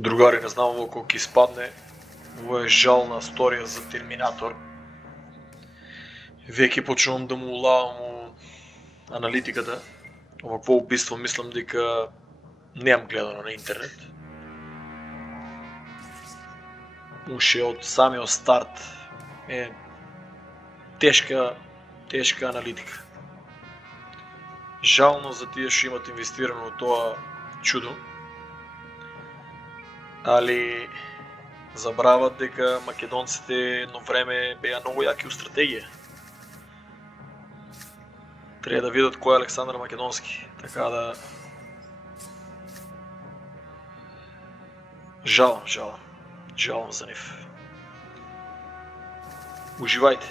Другари, не знам колко ќе испадне. Ovo je жална сторија за Терминатор. Веќе почнувам да му улавам у аналитиката. Овакво убиство мислам дека немам гледано на интернет. Уште од самиот старт е тешка аналитика. Жално за тие што имат инвестирано тоа чудо, али забрават дека македонците едно време беа многу јаки у стратегија. Треба да видат кој е Александар Македонски, така да жалам за нив. Уживајте.